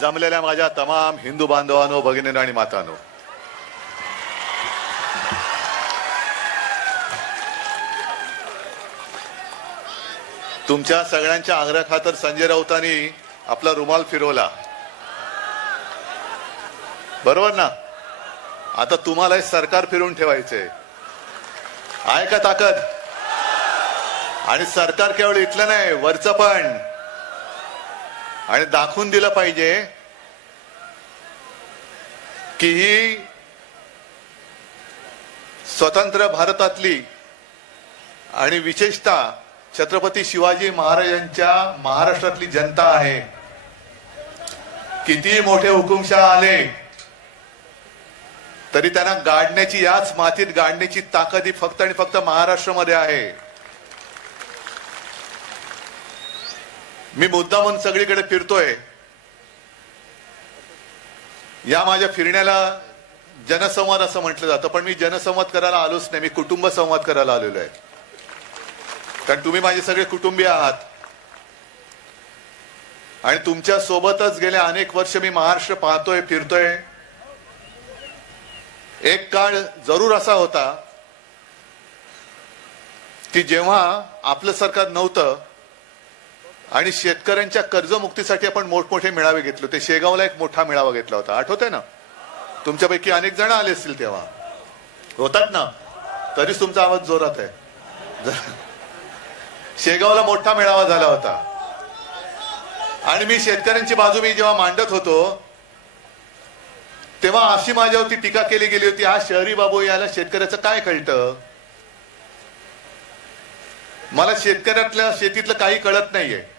जमलेल्या माझ्या तमाम हिंदू बांधवांनो भगिनीनो आणि मातांनो. तुमच्या सगळ्यांच्या आग्रह खातर संजय राऊतांनी आपला रुमाल फिरवला. बरोबर ना? आता तुम्हाला हे सरकार फिरवून ठेवायचंय आहे का ताकद? आणि सरकार केवळ इथलं नाही वरचं पण. आणि दाखवून दिलं पाहिजे की ही स्वतंत्र भारतातली आणि विशेषतः छत्रपती शिवाजी महाराजांच्या महाराष्ट्रातली जनता आहे. किती मोठे हुकुमशाह आले तरी त्यांना गाडण्याची याच मातीत गाडण्याची ताकद ही फक्त आणि फक्त महाराष्ट्रामध्ये आहे. मी मुद्दा म्हणून सगळीकडे फिरतोय. या माझ्या फिरण्याला जनसंवाद असं म्हटलं जातं पण मी जनसंवाद करायला आलोच नाही मी कुटुंब संवाद करायला आलेलो आहे. कारण तुम्ही माझे सगळे कुटुंबीय आहात. आणि तुमच्या सोबतच गेले अनेक वर्ष मी महाराष्ट्र पाहतोय फिरतोय. एक काळ जरूर असा होता की जेव्हा आपलं सरकार नव्हतं आणि शेतकऱ्यांच्या कर्जमुक्तीसाठी आपण मोठमोठे मेळावे घेतले होते. शेगावला एक मोठा मेळावा घेतला होता. आठवतंय ना? तुमच्यापैकी अनेक जण आले असतील तेव्हा. होतात ना? तरीच तुमचा आवाज जोरात आहे. शेगावला मोठा मेळावा झाला होता. आणि मी शेतकऱ्यांची बाजू मी जेव्हा मांडत होतो तेव्हा अशी माझ्यावरती टीका केली गेली होती हा शहरी बाबू याला शेतकऱ्याचं काय कळतं? मला शेतकऱ्यातल्या शेतीतलं काही कळत नाहीये.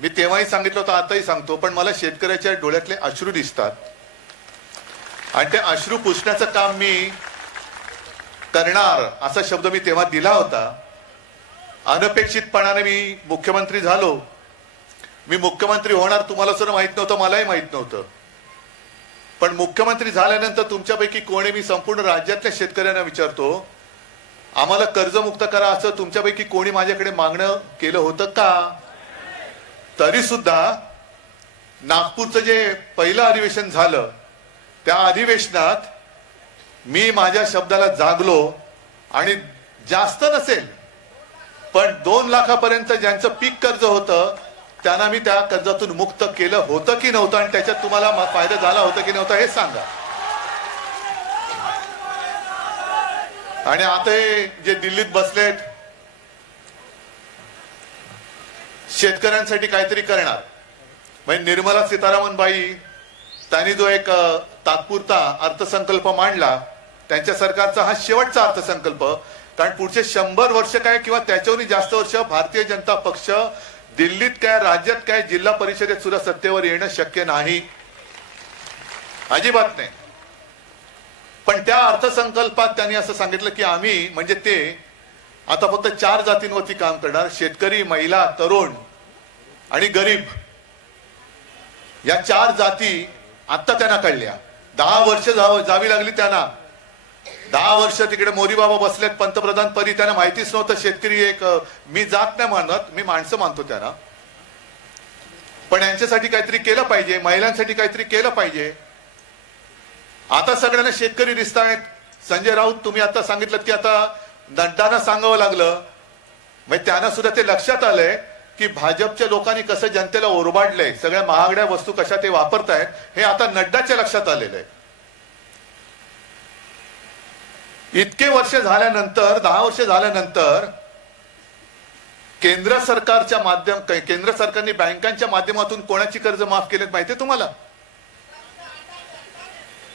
मी तेव्हाही सांगितलं होतं आताही सांगतो पण मला शेतकऱ्याच्या डोळ्यातले अश्रू दिसतात. आणि ते अश्रू पुसण्याचं काम मी करणार असा शब्द मी तेव्हा दिला होता. अनपेक्षितपणाने मी मुख्यमंत्री झालो. मी मुख्यमंत्री होणार तुम्हाला सुद्धा माहीत नव्हतं मलाही माहीत नव्हतं. पण मुख्यमंत्री झाल्यानंतर तुमच्यापैकी कोणी मी संपूर्ण राज्यातल्या शेतकऱ्यांना विचारतो आम्हाला कर्जमुक्त करा असं तुमच्यापैकी कोणी माझ्याकडे मागणं केलं होतं का? तरी सुद्धा नागपूरचं जे पहिलं अधिवेशन झालं त्या अधिवेशनात मी माझ्या शब्दाला जागलो आणि जास्त नसेल पण दोन लाखापर्यंत ज्यांचं पीक कर्ज होतं त्यांना मी त्या कर्जातून मुक्त केलं होतं की नव्हतं आणि त्याच्यात तुम्हाला फायदा झाला होता की नव्हता हे सांगा. आणि आता हे जे दिल्लीत बसलेत शेतकऱ्यांसाठी काहीतरी करणार. म्हणजे निर्मला सीतारामन बाई त्यांनी जो एक तात्पुरता अर्थसंकल्प मांडला त्यांच्या सरकारचा हा शेवटचा अर्थसंकल्प. कारण पुढचे शंभर वर्ष काय किंवा त्याच्याहूनही जास्त वर्ष भारतीय जनता पक्ष दिल्लीत काय राज्यात काय जिल्हा परिषदेत सुद्धा सत्तेवर येणं शक्य नाही. अजिबात नाही. पण त्या अर्थसंकल्पात त्यांनी असं सांगितलं की आम्ही म्हणजे ते आता फक्त चार जातींवरती काम करणार. शेतकरी महिला तरुण आणि गरीब. या चार जाती आत्ता त्यांना कळल्या. दहा वर्ष जाव- जावी लागली त्यांना. दहा वर्ष तिकडे मोदी बाबा बसलेत पंतप्रधान पदी. त्यांना माहितीच नव्हतं शेतकरी एक मी जात नाही मानत मी माणसं मानतो त्यांना. पण यांच्यासाठी काहीतरी केलं पाहिजे महिलांसाठी काहीतरी केलं पाहिजे. आता सगळ्यांना शेतकरी दिसत आहेत संजय राऊत तुम्ही आता सांगितलं की आता नड्डांना सांगावं लागलं. म्हणजे त्यांना सुद्धा ते लक्षात आलंय की भाजपच्या लोकांनी कसं जनतेला ओरबाडलंय सगळ्या महागड्या वस्तू कशा ते वापरतायत हे आता नड्डाच्या लक्षात आलेलं आहे. इतके वर्ष झाल्यानंतर दहा वर्ष झाल्यानंतर केंद्र सरकारच्या माध्यम केंद्र सरकारने बँकांच्या माध्यमातून कोणाची कर्ज माफ केलेत माहितीये तुम्हाला?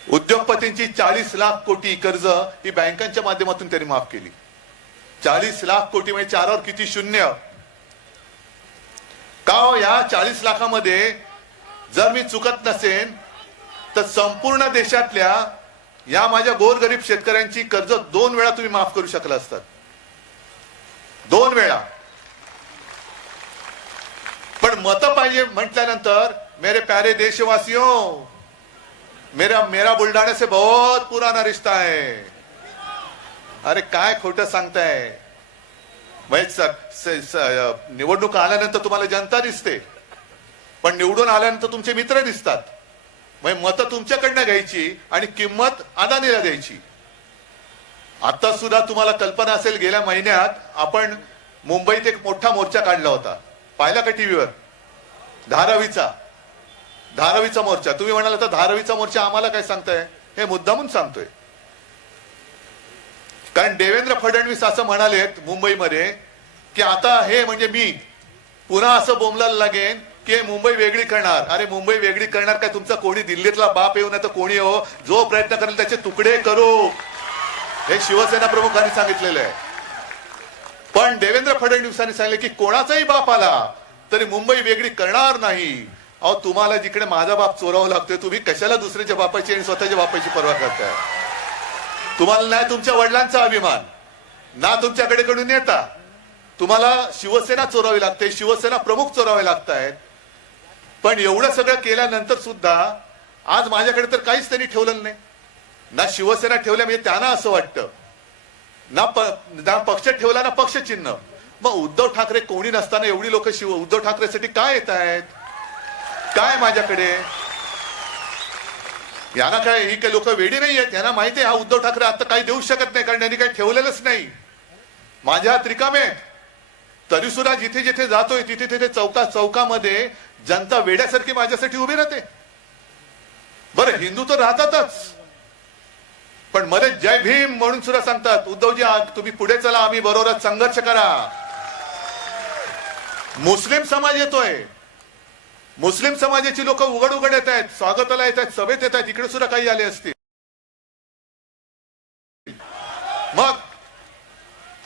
उद्योगपतींची चाळीस लाख कोटी कर्ज ही बँकांच्या माध्यमातून त्यांनी माफ केली. चाळीस लाख कोटी म्हणजे चारावर किती शून्य? का हो या चाळीस लाखामध्ये जर मी चुकत नसेन तर संपूर्ण देशातल्या या माझ्या गोरगरीब शेतकऱ्यांची कर्ज दोन वेळा तुम्ही माफ करू शकला असतात. दोन वेळा. पण मत पाहिजे म्हटल्यानंतर मेरे प्यारे देशवासियों मेरा मेरा बुलढाण्याचे से बहुत पुराना रिश्ता है अरे काय खोटं सांगताय? म्हणजे स- स- स- निवडणूक आल्यानंतर तुम्हाला जनता दिसते. पण निवडून आल्यानंतर तुमचे मित्र दिसतात. म्हणजे मतं तुमच्याकडनं घ्यायची आणि किंमत अदानीला द्यायची. आता सुद्धा तुम्हाला कल्पना असेल गेल्या महिन्यात आपण मुंबईत एक मोठा मोर्चा काढला होता. पाहिला का टीव्हीवर? धारावीचा. धारावीचा मोर्चा. तुम्ही म्हणाल तर धारावीचा मोर्चा आम्हाला काय सांगताय? हे मुद्दामून सांगतोय. कारण देवेंद्र फडणवीस असं म्हणालेत मुंबईमध्ये की आता हे म्हणजे मी. पुन्हा असं बोंबलायला लागेन की मुंबई वेगळी करणार. अरे मुंबई वेगळी करणार काय? तुमचा कोणी दिल्लीतला बाप येऊ नाही तर कोणी हो? जो प्रयत्न करेल त्याचे तुकडे करू. हे शिवसेना प्रमुखांनी सांगितलेलं आहे. पण देवेंद्र फडणवीसांनी सांगितले की कोणाचाही बाप आला तरी मुंबई वेगळी करणार नाही. अहो तुम्हाला जिकडे माझा बाप चोरावा लागतोय तुम्ही कशाला दुसऱ्याच्या बापाची आणि स्वतःच्या बापाची पर्वा करताय? तुम्हाला नाही तुमच्या वडिलांचा अभिमान ना तुमच्याकडे कडून नेता. तुम्हाला शिवसेना चोरावी लागते शिवसेना प्रमुख चोरावे लागत आहेत पण एवढं सगळं केल्यानंतर सुद्धा आज माझ्याकडे तर काहीच त्यांनी ठेवलेलं नाही. ना शिवसेना ठेवल्या म्हणजे त्यांना असं वाटतं. ना प ना पक्ष ठेवला ना पक्ष चिन्ह. मग उद्धव ठाकरे कोणी नसताना एवढी लोक शिव उद्धव ठाकरेसाठी काय येत आहेत काय माझ्याकडे? यांना काय ही काही लोक वेडी नाही आहेत? यांना माहिती आहे हा उद्धव ठाकरे आता काही देऊ शकत नाही कारण यांनी काही ठेवलेलंच नाही. माझ्या हात रिकामे तरीसुद्धा तरी सुद्धा जिथे जिथे जातोय तिथे तिथे चौका चौकामध्ये जनता वेड्यासारखी माझ्यासाठी उभी राहते. बरं हिंदू तर राहतातच. पण मध्ये जय भीम म्हणून सुद्धा सांगतात उद्धवजी तुम्ही पुढे चला आम्ही बरोबर संघर्ष करा. मुस्लिम समाज येतोय. मुस्लिम समाजाची लोक उघड उघड येत आहेत स्वागताला येत आहेत सभेत येत आहेत इकडे सुद्धा काही आले असतील. मग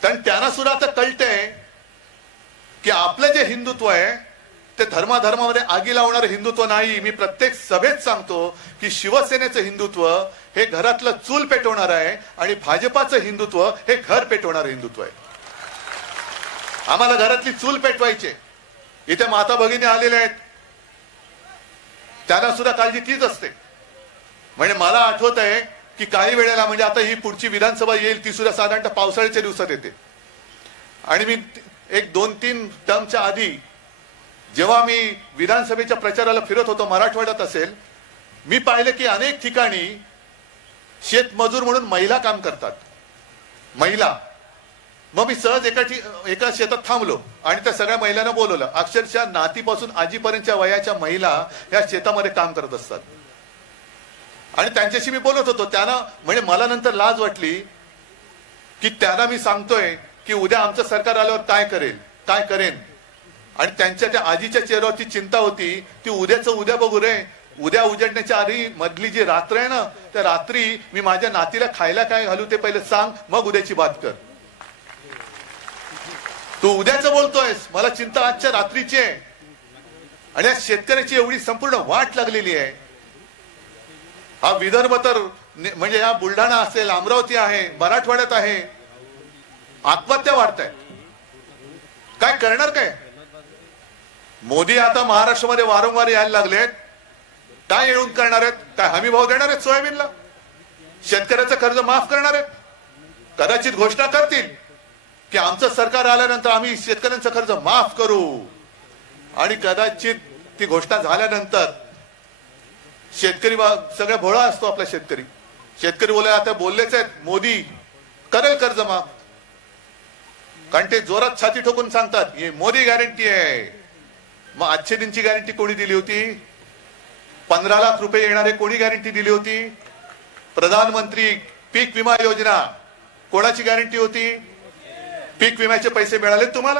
कारण त्यांना सुद्धा आता कळतंय की आपलं जे हिंदुत्व आहे ते धर्माधर्मामध्ये आगी लावणारं हिंदुत्व नाही. मी प्रत्येक सभेत सांगतो की शिवसेनेचं हिंदुत्व हे घरातलं चूल पेटवणार आहे आणि भाजपाचं हिंदुत्व हे घर पेटवणारं हिंदुत्व आहे. आम्हाला घरातली चूल पेटवायचे इथे माता भगिनी आलेल्या आहेत. त्यांना सुद्धा काळजी तीच असते. म्हणजे मला आठवत आहे की काही वेळेला म्हणजे आता ही पुढची विधानसभा येईल ती सुद्धा साधारणतः पावसाळ्याच्या दिवसात येते. आणि मी एक दोन तीन टर्मच्या आधी जेव्हा मी विधानसभेच्या प्रचाराला फिरत होतो मराठवाड्यात असेल मी पाहिले की अनेक ठिकाणी शेतमजूर म्हणून महिला काम करतात. महिला. मग मी सहज एका एका शेतात थांबलो आणि त्या सगळ्या महिलांना बोलवलं. अक्षरशः नातीपासून आजीपर्यंतच्या वयाच्या महिला या शेतामध्ये काम करत असतात. आणि त्यांच्याशी मी बोलत होतो. त्यांना म्हणजे मला नंतर लाज वाटली की त्यांना मी सांगतोय की उद्या आमचं सरकार आल्यावर काय करेल काय करेन. आणि त्यांच्या त्या आजीच्या चेहऱ्यावरची चिंता होती ती उद्याचं उद्या बघू रे. उद्या उजडण्याच्या आधी मधली जी रात्र आहे ना त्या रात्री मी माझ्या नातीला खायला काय घालू ते पहिले सांग मग उद्याची बात कर. तू उद्याच बोलतोयस. मला चिंता आजच्या रात्रीची आहे. आणि या शेतकऱ्याची एवढी संपूर्ण वाट लागलेली आहे. हा विदर्भ तर म्हणजे हा बुलढाणा असेल अमरावती आहे मराठवाड्यात आहे. आत्महत्या वाढत आहेत काय करणार काय? मोदी आता महाराष्ट्रामध्ये वारंवार यायला लागलेत. काय येऊन करणार आहेत? काय हमी भाव देणार आहेत सोयाबीनला? शेतकऱ्याचं कर्ज माफ करणार आहेत? कदाचित घोषणा करतील. की आमचं सरकार आल्यानंतर आम्ही शेतकऱ्यांचं कर्ज माफ करू. आणि कदाचित ती घोषणा झाल्यानंतर शेतकरी बा- सगळ्या भोळा असतो आपला शेतकरी. शेतकरी बोलाय आता बोललेच आहेत मोदी करेल कर्ज माफ. कारण ते जोरात छाती ठोकून सांगतात हे मोदी गॅरंटी आहे. मग आजचे दिनची गॅरंटी कोणी दिली होती? पंधरा लाख रुपये येणारे कोणी गॅरंटी दिली होती? प्रधानमंत्री पीक विमा योजना कोणाची गॅरंटी होती? पीक विम्याचे पैसे मिळाले तुम्हाला?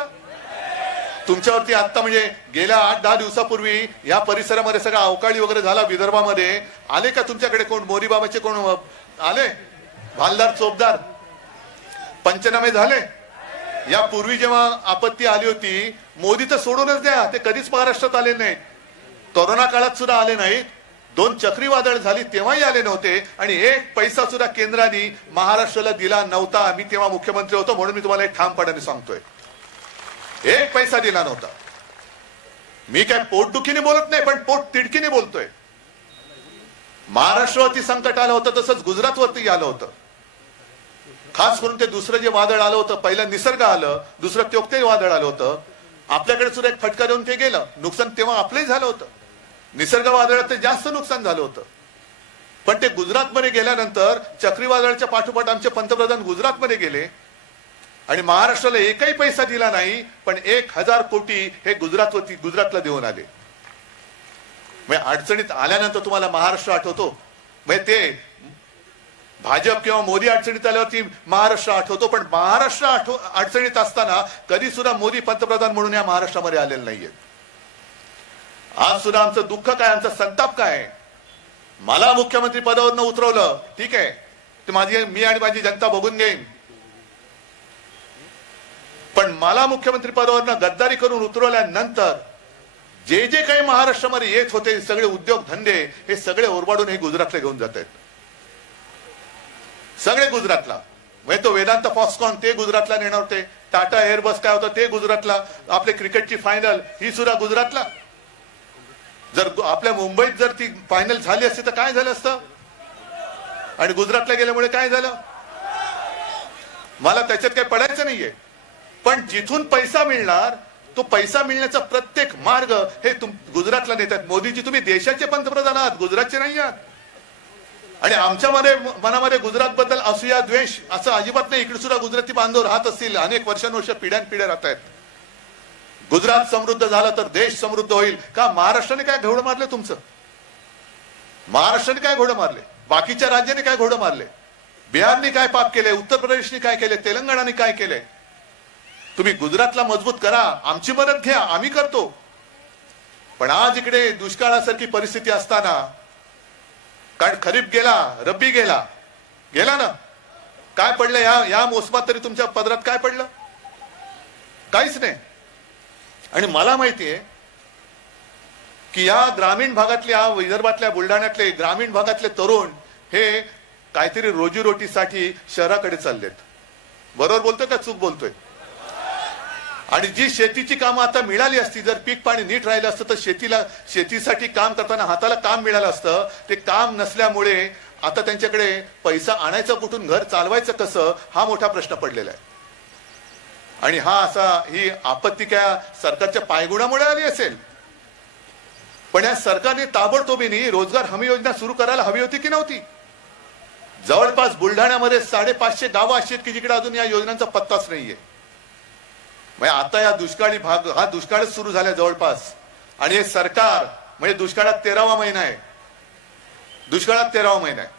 तुमच्यावरती आता म्हणजे गेल्या आठ दहा दिवसापूर्वी या परिसरामध्ये सगळा अवकाळी वगैरे झाला विदर्भामध्ये. आले का तुमच्याकडे कोण? मोरीबाबाचे कोण आले? भालदार चोपदार? पंचनामे झाले? यापूर्वी जेव्हा आपत्ती आली होती मोदी तर सोडूनच द्या ते कधीच महाराष्ट्रात आले नाहीत कोरोना काळात सुद्धा आले नाहीत. दोन चक्रीवादळ झाली तेव्हाही आले नव्हते. आणि एक पैसा सुद्धा केंद्राने महाराष्ट्राला दिला नव्हता. मी तेव्हा मुख्यमंत्री होतो म्हणून मी तुम्हाला एक ठामपणाने सांगतोय. एक पैसा दिला नव्हता. मी काय पोटदुखीने बोलत नाही पण पोट तिडकीने बोलतोय. महाराष्ट्रावरती संकट आलं होतं तसंच गुजरातवरती आलं होतं. खास करून ते दुसरं जे वादळ आलं होतं पहिलं निसर्ग आलं दुसरं त्योक्ते वादळ आलं होतं. आपल्याकडे सुद्धा एक फटका देऊन ते गेलं. नुकसान तेव्हा आपलंही झालं होतं. निसर्ग वादळात जास्त नुकसान झालं होतं. पण ते गुजरातमध्ये गेल्यानंतर चक्रीवादळाच्या पाठोपाठ आमचे पंतप्रधान गुजरातमध्ये गेले. आणि महाराष्ट्राला एकही पैसा दिला नाही पण एक हजार कोटी हे गुजरातवरती गुजरातला देऊन आले. म्हणजे अडचणीत आल्यानंतर तुम्हाला महाराष्ट्र आठवतो. म्हणजे ते भाजप किंवा मोदी अडचणीत आल्यावरती महाराष्ट्र आठवतो पण महाराष्ट्र आठव अडचणीत असताना कधी सुद्धा मोदी पंतप्रधान म्हणून या महाराष्ट्रामध्ये आलेले नाहीये आज सुद्धा आमचं दुःख काय आमचा संताप काय? मला मुख्यमंत्री पदावरनं उतरवलं. ठीक आहे. ते माझी मी आणि माझी जनता बघून घेईन. पण मला मुख्यमंत्री पदावरनं गद्दारी करून उतरवल्यानंतर जे जे काही महाराष्ट्रामध्ये येत होते सगळे उद्योग धंदे हे सगळे ओरबाडून हे गुजरातला घेऊन जात आहेत. सगळे गुजरातला. म्हणजे तो वेदांत फॉक्सकॉन ते गुजरातला नेणार होते. टाटा एअरबस काय होतं ते गुजरातला. आपले क्रिकेटची फायनल ही सुद्धा गुजरातला. जर आपल्या मुंबईत जर ती फायनल झाली असती तर काय झालं असतं? आणि गुजरातला गेल्यामुळे काय झालं? मला त्याच्यात काही पडायचं नाहीये. पण जिथून पैसा मिळणार तो पैसा मिळण्याचा प्रत्येक मार्ग हे तुम गुजरातला नेतात. मोदीजी तुम्ही देशाचे पंतप्रधान आहात गुजरातचे नाही आहात. आणि आमच्यामध्ये मनामध्ये गुजरात बद्दल असूया द्वेष असं अजिबात नाही. इकडे सुद्धा गुजराती बांधव राहत असतील. अनेक वर्षानुवर्ष पिढ्यानपिढ्या राहत आहेत. गुजरात समृद्ध झालं तर देश समृद्ध होईल. का महाराष्ट्राने काय घोडं मारले तुमचं? महाराष्ट्राने काय घोडं मारले? बाकीच्या राज्याने काय घोडं मारले? बिहारने काय पाप केले? उत्तर प्रदेशने काय केले? तेलंगणाने काय केले? तुम्ही गुजरातला मजबूत करा. आमची मदत घ्या. आम्ही करतो. पण आज इकडे दुष्काळासारखी परिस्थिती असताना कारण खरीप गेला रब्बी गेला. गेला ना? काय पडलं या या मोसमात तरी तुमच्या पदरात काय पडलं? काहीच नाही. आणि मला माहिती आहे की या ग्रामीण भागातल्या विदर्भातल्या बुलढाण्यातले ग्रामीण भागातले तरुण हे काहीतरी रोजीरोटीसाठी शहराकडे चाललेत. बरोबर बोलतोय का चूक बोलतोय? आणि जी शेतीची कामं आता मिळाली असती जर पीक पाणी नीट राहिलं असतं तर शेतीला शेतीसाठी काम करताना हाताला काम मिळालं असतं. ते काम नसल्यामुळे आता त्यांच्याकडे पैसा आणायचा कुठून घर चालवायचं कसं हा मोठा प्रश्न पडलेला आहे. आणि हा असा ही आपत्ती काय सरकारच्या पायगुणामुळे आली असेल? पण या सरकारने ताबडतोबीने रोजगार हमी योजना सुरू करायला हवी होती की नव्हती? जवळपास बुलढाण्यामध्ये साडेपाचशे गावं अशी आहेत की जिकडे अजून या योजनांचा पत्ताच नाहीये. म्हणजे आता या दुष्काळी भाग हा दुष्काळच सुरू झालाय जवळपास. आणि हे सरकार म्हणजे दुष्काळात तेरावा महिना आहे. दुष्काळात तेरावा महिना आहे.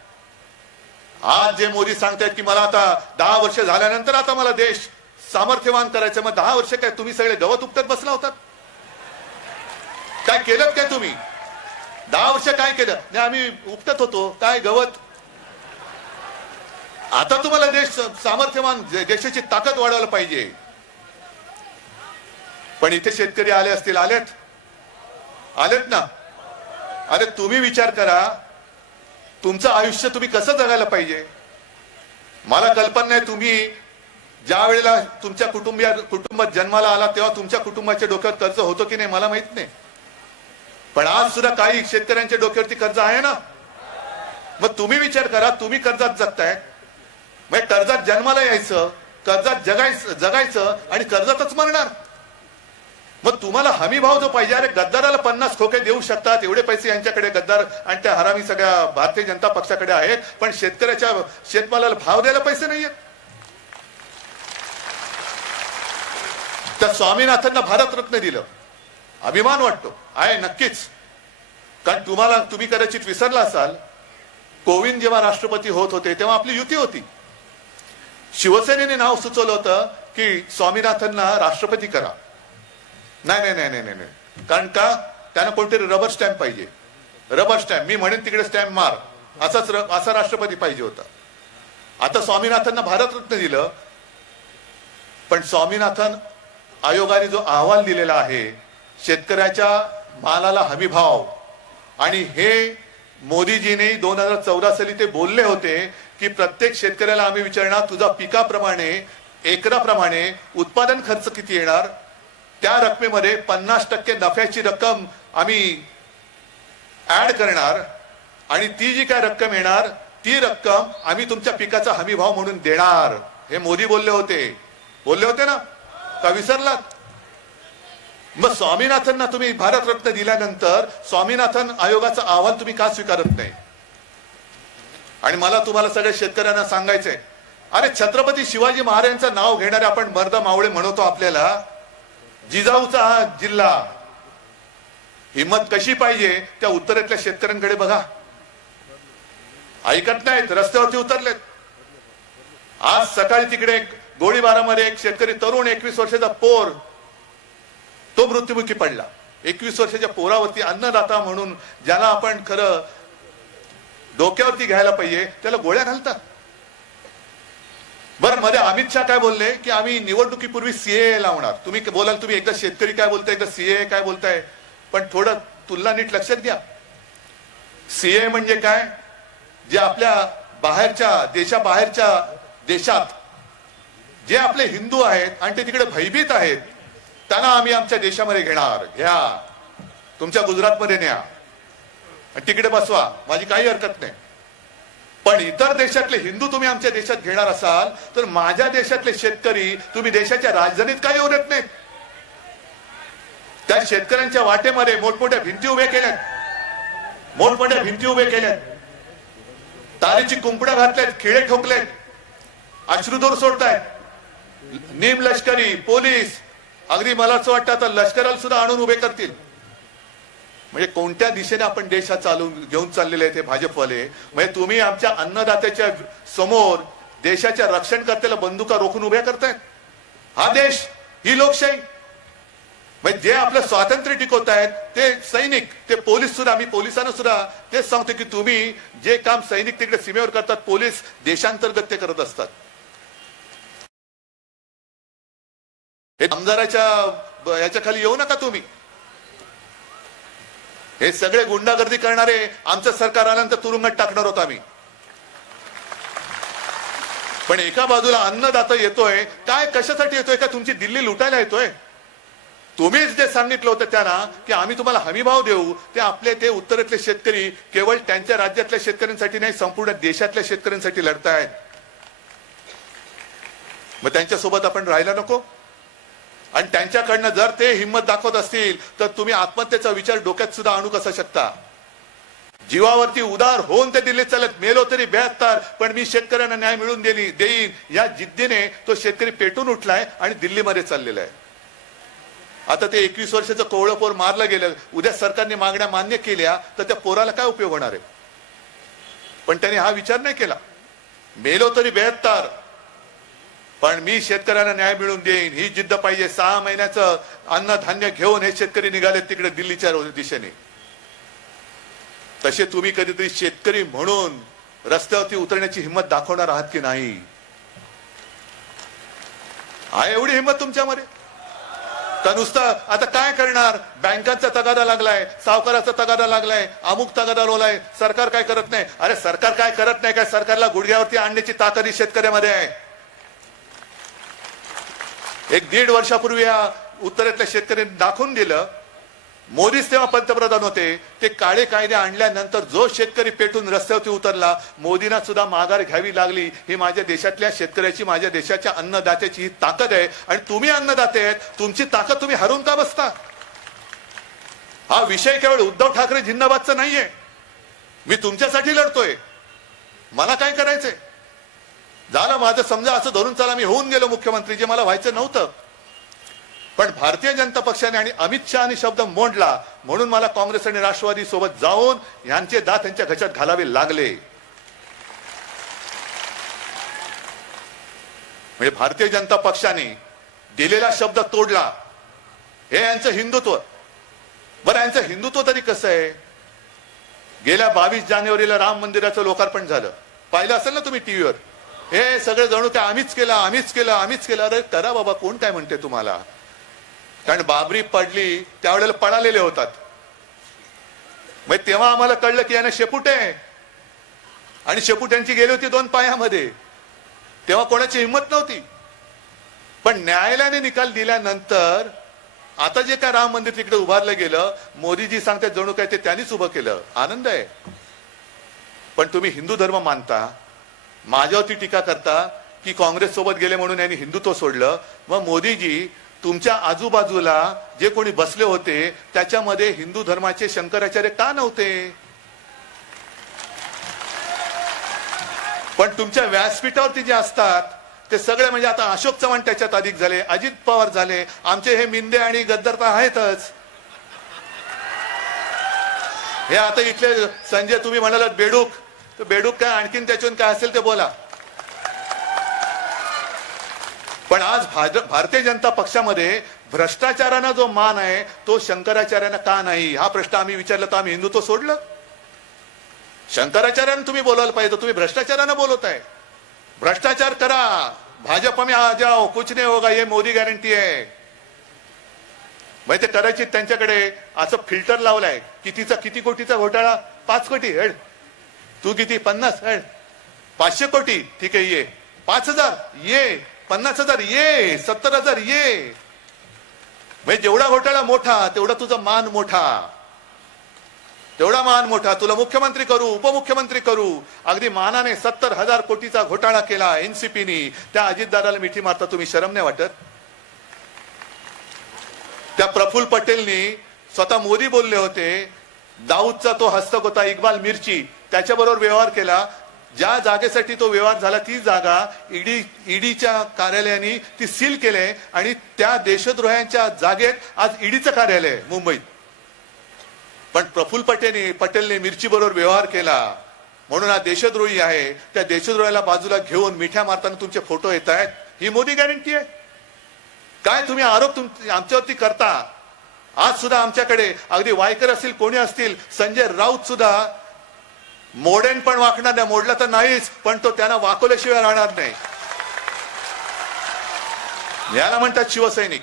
आज जे मोदी सांगतायत की मला आता दहा वर्ष झाल्यानंतर आता मला देश सामर्थ्यवान करायचं मग दहा वर्ष काय तुम्ही सगळे गवत उपटत बसला होतात? काय केलं काय तुम्ही? दहा वर्ष काय केलं? नाही आम्ही उपटत होतो. काय गवत? आता तुम्हाला देश सामर्थ्यवान देशाची ताकद वाढवायला पाहिजे. पण इथे शेतकरी आले असतील आलेत. आलेत ना? अरे तुम्ही विचार करा. तुमचं आयुष्य तुम्ही कसं जगायला पाहिजे? मला कल्पना नाही तुम्ही ज्या वेळेला तुमच्या कुटुंबिया कुटुंबात जन्माला आला तेव्हा तुमच्या कुटुंबाच्या डोक्यावर कर्ज होतं की नाही मला माहीत नाही. पण आज सुद्धा काही शेतकऱ्यांच्या डोक्यावरती कर्ज आहे ना? मग तुम्ही विचार करा तुम्ही कर्जात जगताय. मग कर्जात जन्माला यायचं कर्जात जगायचं जगायचं आणि कर्जातच मरणार. मग तुम्हाला हमी भाव जो पाहिजे अरे गद्दाराला पन्नास खोके देऊ शकतात एवढे पैसे यांच्याकडे गद्दार आणि त्या हरामी सगळ्या भारतीय जनता पक्षाकडे आहेत पण शेतकऱ्याच्या शेतमालाला भाव द्यायला पैसे नाहीयेत. त्या स्वामीनाथांना भारतरत्न दिलं. अभिमान वाटतो. आहे नक्कीच. कारण तुम्हाला तुम्ही कदाचित विसरला असाल कोविंद जेव्हा राष्ट्रपती होत होते तेव्हा आपली युती होती. शिवसेनेने नाव सुचवलं होतं की स्वामीनाथनना राष्ट्रपती करा. नाही नाही नाही नाही नाही नाही. कारण का? त्यांना कोणतरी रबर स्टॅम्प पाहिजे. रबर स्टॅम्प मी म्हणेन तिकडे स्टॅम्प मार. असाच असा राष्ट्रपती पाहिजे होता. आता स्वामीनाथनना भारतरत्न दिलं. पण स्वामीनाथन आयोगाने जो अहवाल दिलेला आहे शेतकऱ्याच्या मालाला हमी भाव. आणि हे मोदीजीने दोन हजार चौदा साली ते बोलले होते की प्रत्येक शेतकऱ्याला आम्ही विचारणार तुझा पिकाप्रमाणे एकराप्रमाणे उत्पादन खर्च किती येणार? त्या रकमेमध्ये पन्नास टक्के नफ्याची रक्कम आम्ही ऍड करणार. आणि ती जी काय रक्कम येणार ती रक्कम आम्ही तुमच्या पिकाचा हमी भाव म्हणून देणार. हे मोदी बोलले होते. बोलले होते ना? का विसरलात? मग स्वामीनाथनना तुम्ही भारतरत्न दिल्यानंतर स्वामीनाथन आयोगाचं आव्हान तुम्ही का स्वीकारत नाही? आणि मला तुम्हाला सगळ्या शेतकऱ्यांना सांगायचंय अरे छत्रपती शिवाजी महाराजांचं नाव घेणारे आपण मर्द मावळे म्हणतो आपल्याला जिजाऊचा हा जिल्हा हिंमत कशी पाहिजे त्या उत्तरेतल्या शेतकऱ्यांकडे बघा. ऐकत नाहीत रस्त्यावरती उतरलेत. आज सकाळी तिकडे गोळीबारामध्ये एक शेतकरी तरुण एकवीस वर्षाचा पोर तो मृत्युमुखी पडला. एकवीस वर्षाच्या पोरावरती अन्नदाता म्हणून ज्याला आपण खरं डोक्यावरती घ्यायला पाहिजे त्याला गोळ्या घालतात. बरं मध्ये अमित शहा काय बोलले की आम्ही निवडणुकीपूर्वी सीए लावणार. तुम्ही बोलाल तुम्ही एकदा शेतकरी काय बोलताय एकदा सीए काय बोलताय पण थोडं तुलना नीट लक्षात घ्या. सीए म्हणजे काय? जे आपल्या बाहेरच्या देशाबाहेरच्या देशात जे आपले हिंदू आहेत आणि ते तिकडे भयभीत आहेत त्यांना आम्ही आमच्या देशामध्ये घेणार. घ्या. तुमच्या गुजरातमध्ये न्या. आणि तिकडे बसवा. माझी काही हरकत नाही. पण इतर देशातले हिंदू तुम्ही आमच्या देशात घेणार असाल तर माझ्या देशातले शेतकरी तुम्ही देशाच्या राजधानीत काय येऊ देत नाहीत त्या शेतकऱ्यांच्या वाटेमध्ये मोठमोठ्या भिंती उभे केल्यात. मोठमोठ्या भिंती उभे केल्यात. तारेची कुंपड्या घातल्यात खिळे ठोकलेत. अश्रुदूर सोडतायत. निम लष्करी पोलीस. अगदी मला असं वाटतं आता लष्कराला सुद्धा आणून उभे करतील. म्हणजे कोणत्या दिशेने आपण देशात चालून घेऊन चाललेले आहेत हे भाजपवाले? म्हणजे तुम्ही आमच्या अन्नदात्याच्या समोर देशाच्या रक्षणकर्त्याला बंदुका रोखून उभ्या करतायत? हा देश ही लोकशाही. म्हणजे जे आपलं स्वातंत्र्य टिकवत आहेत ते सैनिक ते पोलीस सुद्धा आम्ही पोलिसांना सुद्धा तेच सांगतो की तुम्ही जे काम सैनिक तिकडे सीमेवर करतात पोलीस देशांतर्गत ते करत असतात. हे आमदाराच्या याच्या खाली येऊ नका तुम्ही. हे सगळे गुंडागर्दी करणारे आमचं सरकार आल्यानंतर तुरुंगात टाकणार होतो आम्ही. पण एका बाजूला अन्नदाता येतोय काय कशासाठी येतोय का तुमची दिल्ली लुटायला येतोय? तुम्हीच जे सांगितलं होतं त्यांना की आम्ही तुम्हाला हमीभाव देऊ ते आपले ते उत्तरेतले शेतकरी केवळ त्यांच्या राज्यातल्या शेतकऱ्यांसाठी नाही संपूर्ण देशातल्या शेतकऱ्यांसाठी लढतायत. मग त्यांच्यासोबत आपण राहायला नको? आणि त्यांच्याकडनं जर ते हिंमत दाखवत असतील तर तुम्ही आत्महत्येचा विचार डोक्यात सुद्धा आणू कसा शकता? जीवावरती उदार होऊन ते दिल्लीत चालत मेलो तरी बेहत्तर पण मी शेतकऱ्यांना न्याय मिळून देली देईन. या जिद्दीने तो शेतकरी पेटून उठलाय आणि दिल्लीमध्ये चाललेला आहे आता ते एकवीस वर्षाचं कोवळं पोर मारलं गेलं. उद्या सरकारने मागण्या मान्य केल्या तर त्या पोराला काय उपयोग होणार आहे? पण त्याने हा विचार नाही केला. मेलो तरी बेहत्तर पण मी शेतकऱ्यांना न्याय मिळवून देईन. ही जिद्द पाहिजे. सहा महिन्याचं अन्नधान्य घेऊन हे शेतकरी निघाले तिकडे दिल्लीच्या दिशेने. तसे तुम्ही कधीतरी शेतकरी म्हणून रस्त्यावरती उतरण्याची हिंमत दाखवणार आहात की नाही? आहे एवढी हिंमत तुमच्यामध्ये? का नुसतं आता काय करणार? बँकांचा तगादा लागलाय सावकाराचा तगादा लागलाय अमुक तगादा रोलाय सरकार काय करत नाही? अरे सरकार काय करत नाही? काय सरकारला गुडघ्यावरती आणण्याची ताकद ही शेतकऱ्यामध्ये आहे. एक दीड वर्षापूर्वी या उत्तरेतल्या शेतकऱ्यांनी दाखवून दिलं. मोदीच तेव्हा पंतप्रधान होते. ते काळे कायदे आणल्यानंतर जो शेतकरी पेटून रस्त्यावरती उतरला मोदींना सुद्धा माघार घ्यावी लागली. ही माझ्या देशातल्या शेतकऱ्याची माझ्या देशाच्या अन्नदात्याची ही ताकद आहे. आणि तुम्ही अन्नदाते आहेत. तुमची ताकद तुम्ही हरवून का बसता? हा विषय केवळ उद्धव ठाकरे जिंदाबादचा नाहीये. मी तुमच्यासाठी लढतोय. मला काय करायचंय? झालं माझं समजा असं धरून चला मी होऊन गेलो मुख्यमंत्री जे मला व्हायचं नव्हतं. पण भारतीय जनता पक्षाने आणि अमित शहाने शब्द मोडला म्हणून मला काँग्रेस आणि राष्ट्रवादी सोबत जाऊन यांचे दात त्यांच्या घशात घालावे लागले. म्हणजे भारतीय जनता पक्षाने दिलेला शब्द तोडला. हे यांचं हिंदुत्व. बरं यांचं हिंदुत्व तरी कसं आहे? गेल्या बावीस जानेवारीला राम मंदिराचं लोकार्पण झालं. पाहिलं असेल ना तुम्ही टीव्हीवर? हे सगळे जणू काय आम्हीच केलं आम्हीच केलं आम्हीच केलं. अरे करा बाबा कोण काय म्हणते तुम्हाला? कारण बाबरी पडली त्यावेळेला पळालेले होतात. मग तेव्हा आम्हाला कळलं की याने शेपूट. आहे आणि शेपुट्यांची गेली होती दोन पायामध्ये. तेव्हा कोणाची हिंमत नव्हती. पण न्यायालयाने निकाल दिल्यानंतर आता जे काय राम मंदिर तिकडे उभारलं गेलं मोदीजी सांगतात जणू काय ते त्यांनीच उभं केलं. आनंद आहे. पण तुम्ही हिंदू धर्म मानता माझ्यावरती टीका करता की काँग्रेस सोबत गेले म्हणून यांनी हिंदुत्व सोडलं. मग मोदीजी तुमच्या आजूबाजूला जे कोणी बसले होते त्याच्यामध्ये हिंदू धर्माचे शंकराचार्य का नव्हते? पण तुमच्या व्यासपीठावरती जे असतात ते सगळे म्हणजे आता अशोक चव्हाण त्याच्यात अधिक झाले अजित पवार झाले आमचे हे मिंदे आणि गद्दर तर आहेतच. हे आता इथले संजय तुम्ही म्हणालात बेडूक तर बेडूक काय आणखीन त्याच्यातून काय असेल ते बोला. पण आज भारतीय जनता पक्षामध्ये भ्रष्टाचारानं जो मान आहे तो शंकराचार्यांना का नाही? हा प्रश्न आम्ही विचारला तर आम्ही हिंदुत्व सोडलं. शंकराचार्यांना तुम्ही बोलायला पाहिजे तुम्ही भ्रष्टाचारानं बोलत आहे भ्रष्टाचार करा. भाजप में आ जाओ कुछ नाही होगा ये मोदी गॅरंटी आहे माहिती करायची त्यांच्याकडे असं फिल्टर लावलाय कितीचा किती कोटीचा घोटाळा? पाच कोटी हेड. तू किती? पन्नास? पाचशे कोटी. ठीक आहे ये. पाच हजार. ये. पन्नास हजार. ये. सत्तर हजार. ये. म्हणजे जेवढा घोटाळा मोठा तेवढा तुझा मान मोठा. तेवढा मान मोठा. तुला मुख्यमंत्री करू उपमुख्यमंत्री करू. अगदी मानाने सत्तर हजार कोटीचा घोटाळा केला एनसीपीनी त्या अजितदाराला मिठी मारता तुम्ही शरम नाही वाटत? त्या प्रफुल्ल पटेलनी स्वतः मोदी बोलले होते दाऊदचा तो हस्तक होता इक्बाल मिरची. त्याच्याबरोबर व्यवहार केला. ज्या जागेसाठी तो व्यवहार झाला ती जागा ईडी ईडीच्या कार्यालयाने ती सील केले आणि त्या देशद्रोह्यांच्या जागेत आज ईडीचं कार्यालय आहे मुंबईत. पण प्रफुल्ल पटेलने पटेलने मिरची बरोबर व्यवहार केला. म्हणून हा देशद्रोही आहे. त्या देशद्रोहाला बाजूला घेऊन मिठ्या मारताना तुमचे फोटो येत आहेत. ही मोदी गॅरंटी आहे. काय तुम्ही आरोप तुम आमच्यावरती करता? आज सुद्धा आमच्याकडे अगदी वायकर असतील कोणी असतील संजय राऊत सुद्धा मोडेन पण वाकणार नाही मोडला तर नाहीच पण तो त्यांना वाकवल्याशिवाय राहणार नाही. याला म्हणतात शिवसैनिक.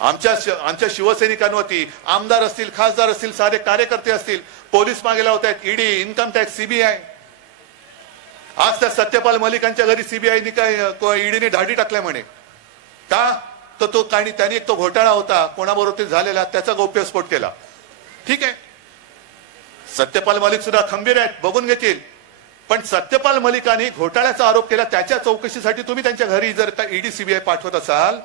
आमच्या आमच्या शिवसैनिकांवरती आमदार असतील खासदार असतील सारे कार्यकर्ते असतील पोलीस मागे लावत आहेत ईडी इन्कम टॅक्स सीबीआय. आज त्या सत्यपाल मलिकांच्या घरी सीबीआयनी काय ईडीने धाडी टाकल्या म्हणे. का? तर तो काही त्यांनी एक तो घोटाळा होता कोणाबरोबर ते झालेला त्याचा गौप्यस्फोट केला. ठीक आहे? सत्यपाल मलिक सुद्धा खंबीर आहेत बघून घेतील. पण सत्यपाल मलिकाने घोटाळ्याचा आरोप केला त्याच्या चौकशीसाठी तुम्ही त्यांच्या घरी जर का ईडी सीबीआय पाठवत असाल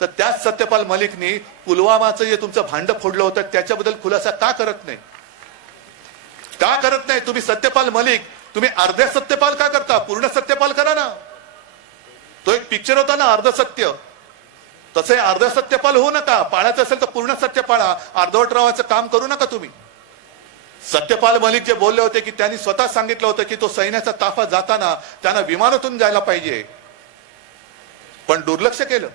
तर त्याच सत्यपाल मलिकनी पुलवामाचं जे तुमचं भांड फोडलं होतं त्याच्याबद्दल खुलासा का करत नाही? का करत नाही? तुम्ही सत्यपाल मलिक तुम्ही अर्ध्या सत्यपाल का करता? पूर्ण सत्यपाल करा ना. तो एक पिक्चर होता ना अर्ध सत्य. तसे अर्ध सत्यपाल होऊ नका. पाळायचं असेल तर पूर्ण सत्य पाळा. अर्धवट रावाचं काम करू नका तुम्ही. सत्यपाल मलिक जे बोलले होते की त्यांनी स्वतः सांगितलं होतं की तो सैन्याचा ताफा जाताना त्यांना विमानातून जायला पाहिजे. पण दुर्लक्ष केलं.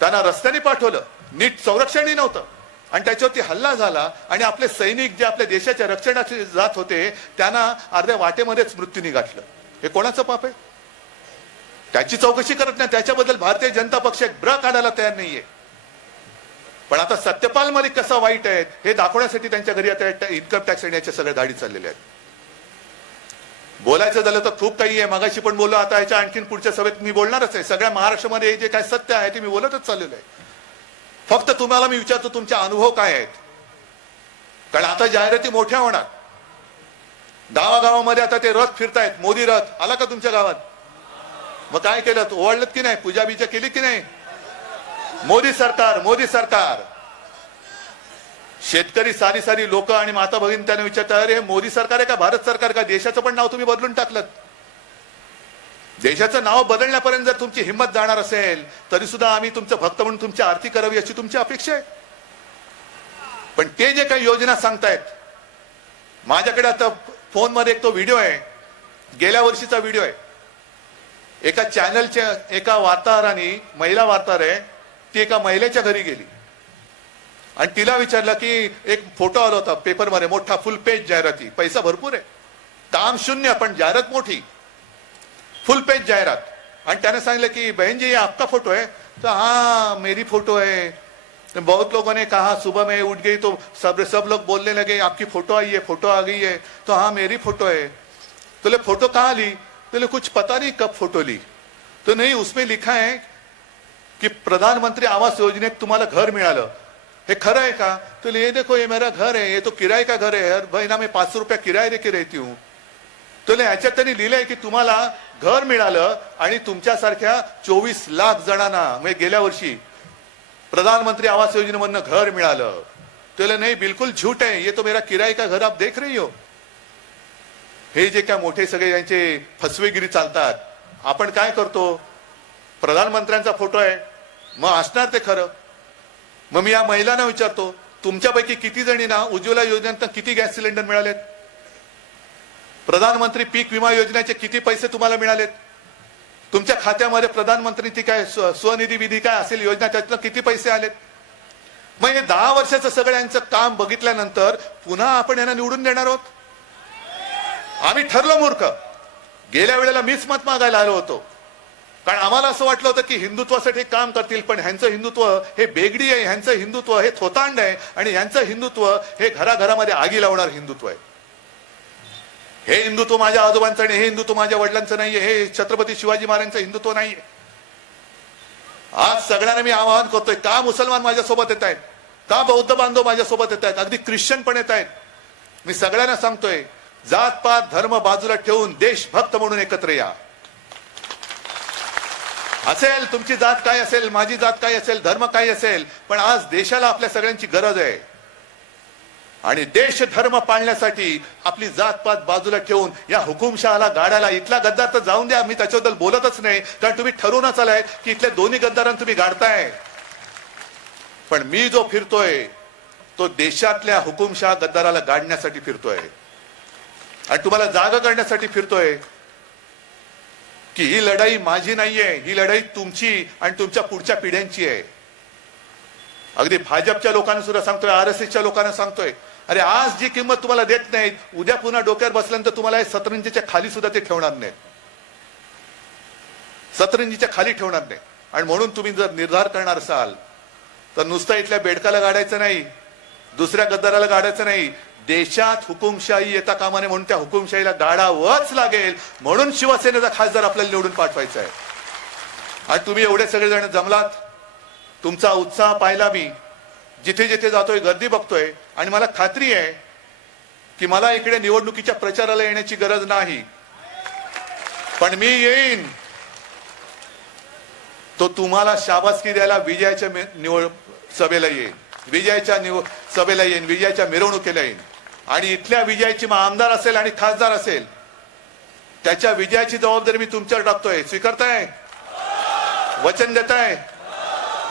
त्यांना रस्त्याने पाठवलं. नीट संरक्षणही नव्हतं. आणि त्याच्यावरती हल्ला झाला आणि आपले सैनिक जे आपल्या देशाच्या रक्षणाचे जात होते त्यांना अर्ध्या वाटेमध्येच मृत्यूने गाठलं. हे कोणाचं पाप आहे? त्याची चौकशी करत नाही. त्याच्याबद्दल भारतीय जनता पक्ष एक ब्र काढायला तयार नाहीये. पण आता सत्यपाल मलिक कसा वाईट आहे हे दाखवण्यासाठी त्यांच्या घरी आता इन्कम टॅक्स याच्या सगळ्या धाडी चाललेल्या आहेत. बोलायचं झालं तर खूप काही आहे. मगाशी पण बोललो आता याच्या आणखीन पुढच्या सभेत मी बोलणारच आहे. सगळ्या महाराष्ट्रामध्ये हे जे काय सत्य आहे ते मी बोलतच चाललेलं आहे. फक्त तुम्हाला मी विचारतो तुमचे अनुभव काय आहेत? कारण आता जाहिराती मोठ्या होणार. गावागावामध्ये आता ते रथ फिरतायत. मोदी रथ आला का तुमच्या गावात? मग काय केलं? ओवाळलं की नाही? पूजा बिजा केली की नाही? मोदी सरकार मोदी सरकार. शेतकरी सारी सारी लोक आणि माता भगिनी त्यांना विचारतात अरे हे मोदी सरकार आहे का भारत सरकार का? देशाचं पण नाव तुम्ही बदलून टाकलं देशाचं नाव बदलण्यापर्यंत जर तुमची हिंमत जाणार असेल तरी सुद्धा आम्ही तुमचं भक्त म्हणून तुमची आरती करावी अशी तुमची अपेक्षा आहे. पण ते जे काही योजना सांगतायत माझ्याकडे आता फोनमध्ये एक तो व्हिडिओ आहे गेल्या वर्षीचा व्हिडिओ आहे. एका चॅनलच्या एका वार्ताहराने महिला वार्ताहर आहे ती एका महिलेच्या घरी गेली. आणि तिला विचारलं की एक फोटो आला होता पेपरमध्ये मोठा फुल पेज जाहिराती. पैसा भरपूर आहे. काम शून्य पण जाहिरात मोठी. फुल पेज जाहिरात. आणि त्याने सांगितलं की बहन जी आपका फोटो है तो हाँ मेरी फोटो है बहुत लोगों ने कहा सुबह में उठ गई तो सब सब लोग बोलने लगे आपकी फोटो आई है फोटो आ गई है. तो हाँ मेरी फोटो है. तो ले फोटो कहाँ ली? तो ले कुछ पता नहीं कब फोटो ली. तो नहीं उसमें लिखा है की प्रधानमंत्री आवास योजनेत तुम्हाला घर मिळालं. हे खरं आहे का? तो ये देखो ये मेरा घर है ये तो किराए का घर है हर महीना मैं पाच रुपया किराया दे के रहती हूँ. तुला ह्याच्यात त्यांनी लिहिलंय की तुम्हाला घर मिळालं आणि तुमच्यासारख्या चोवीस लाख जणांना म्हणजे गेल्या वर्षी प्रधानमंत्री आवास योजनेमधनं घर मिळालं. तुला नाही बिलकुल झूट आहे. ये तो मेरा किराय का घर आप देख रही हो. हे जे काय मोठे सगळे यांचे फसवेगिरी चालतात आपण काय करतो? प्रधानमंत्र्यांचा फोटो आहे. मग असणार ते खरं? मग मी या महिलांना विचारतो तुमच्यापैकी किती जणींना उज्ज्वला योजनेत किती गॅस सिलेंडर मिळालेत? प्रधानमंत्री पीक विमा योजनेचे किती पैसे तुम्हाला मिळालेत? तुमच्या खात्यामध्ये प्रधानमंत्रीची काय स्व- स्वनिधी विधी काय असेल योजना त्यातनं किती पैसे आलेत? मग हे दहा वर्षाचं सगळ्यांचं काम बघितल्यानंतर पुन्हा आपण यांना निवडून देणार आहोत? आम्ही ठरलो मूर्ख. गेल्या वेळेला मीच मत मागायला आलो होतो. कारण आम्हाला असं वाटलं होतं की हिंदुत्वासाठी काम करतील पण ह्यांचं हिंदुत्व हे बेगडी आहे ह्यांचं हिंदुत्व हे थोतांड आहे आणि ह्यांचं हिंदुत्व हे घराघरामध्ये आगी लावणार हिंदुत्व आहे. हे हिंदुत्व माझ्या आजोबांचं आणि हे हिंदुत्व माझ्या वडिलांचं नाहीये हे छत्रपती शिवाजी महाराजांचं हिंदुत्व नाहीये. आज सगळ्यांना मी आवाहन करतोय का मुसलमान माझ्यासोबत येत आहेत? का बौद्ध बांधव माझ्यासोबत येत आहेत? अगदी ख्रिश्चन पण येत आहेत. मी सगळ्यांना सांगतोय जात पात धर्म बाजूला ठेवून देशभक्त म्हणून एकत्र या. असेल तुमची जात काय असेल माझी जात काय असेल धर्म काय असेल पण आज देशाला आपल्या सगळ्यांची गरज आहे. आणि देश धर्म पाळण्यासाठी आपली जात पात बाजूला ठेवून या हुकुमशहाला गाड्याला इथला गद्दार तर जाऊन द्या मी त्याच्याबद्दल बोलतच नाही. कारण तुम्ही ठरवूनच आलाय की इथल्या दोन्ही गद्दारांना तुम्ही गाडताय. पण मी जो फिरतोय तो देशातल्या हुकुमशहा गद्दाराला गाडण्यासाठी फिरतोय. आणि तुम्हाला जागा करण्यासाठी फिरतोय. की ही लढाई माझी नाहीये ही लढाई तुमची आणि तुमच्या पुढच्या पिढ्यांची आहे. अगदी भाजपच्या लोकांना सुद्धा सांगतोय आर एस एसच्या लोकांना सांगतोय अरे आज जी किंमत तुम्हाला देत नाहीत उद्या पुन्हा डोक्यावर बसल्यानंतर तुम्हाला सतरंजीच्या खाली सुद्धा ते ठेवणार नाहीत. सतरंजीच्या खाली ठेवणार नाही आणि म्हणून तुम्ही जर निर्धार करणार असाल तर नुसतं इथल्या बेडकाला गाडायचं नाही दुसऱ्या गद्दाराला गाडायचं नाही देशात हुकुमशाही येता कामाने म्हणून त्या हुकुमशाहीला दाडावंच लागेल. म्हणून शिवसेनेचा खासदार आपल्याला निवडून पाठवायचा आहे. आणि तुम्ही एवढे सगळेजण जमलात. तुमचा उत्साह पाहिला मी. जिथे जिथे जातोय गर्दी बघतोय. आणि मला खात्री आहे की मला इकडे निवडणुकीच्या प्रचाराला येण्याची गरज नाही. पण मी येईन. तो तुम्हाला शाबासकी द्यायला विजयाच्या निवड सभेला येईन. विजयाच्या निव सभेला येईन. विजयाच्या मिरवणुकीला येईन. आणि इथल्या विजयाची मग आमदार असेल आणि खासदार असेल त्याच्या विजयाची जबाबदारी मी तुमच्यावर टाकतोय. स्वीकारताय? वचन देताय?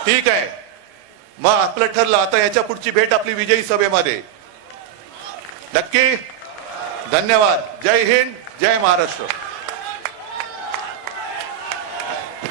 ठीक आहे. मग आपलं ठरलं आता याच्या पुढची भेट आपली विजयी सभेमध्ये. नक्की? धन्यवाद. जय हिंद जय महाराष्ट्र.